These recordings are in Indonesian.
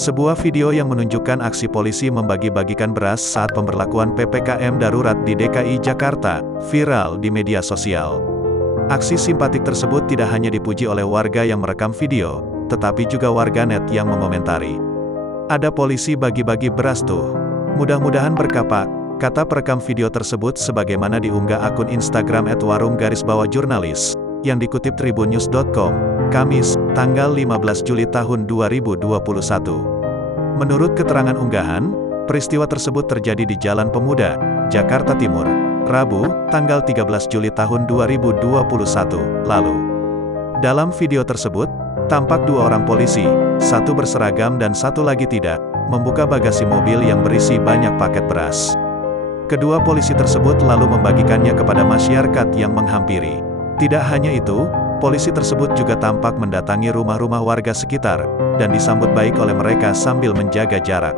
Sebuah video yang menunjukkan aksi polisi membagi-bagikan beras saat pemberlakuan PPKM darurat di DKI Jakarta, viral di media sosial. Aksi simpatik tersebut tidak hanya dipuji oleh warga yang merekam video, tetapi juga warganet yang mengomentari. "Ada polisi bagi-bagi beras tuh. Mudah-mudahan berkah, kata perekam video tersebut sebagaimana diunggah akun Instagram @warung_jurnalis, yang dikutip tribunnews.com, Kamis, tanggal 15 Juli tahun 2021. Menurut keterangan unggahan, peristiwa tersebut terjadi di Jalan Pemuda, Jakarta Timur, Rabu, tanggal 13 Juli tahun 2021, lalu. Dalam video tersebut, tampak dua orang polisi, satu berseragam dan satu lagi tidak, membuka bagasi mobil yang berisi banyak paket beras. Kedua polisi tersebut lalu membagikannya kepada masyarakat yang menghampiri. Tidak hanya itu, polisi tersebut juga tampak mendatangi rumah-rumah warga sekitar, dan disambut baik oleh mereka sambil menjaga jarak.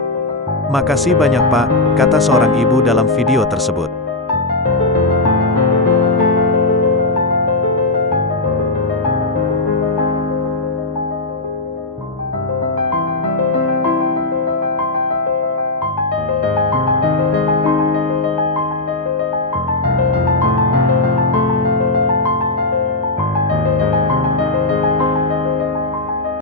"Makasih banyak Pak," kata seorang ibu dalam video tersebut.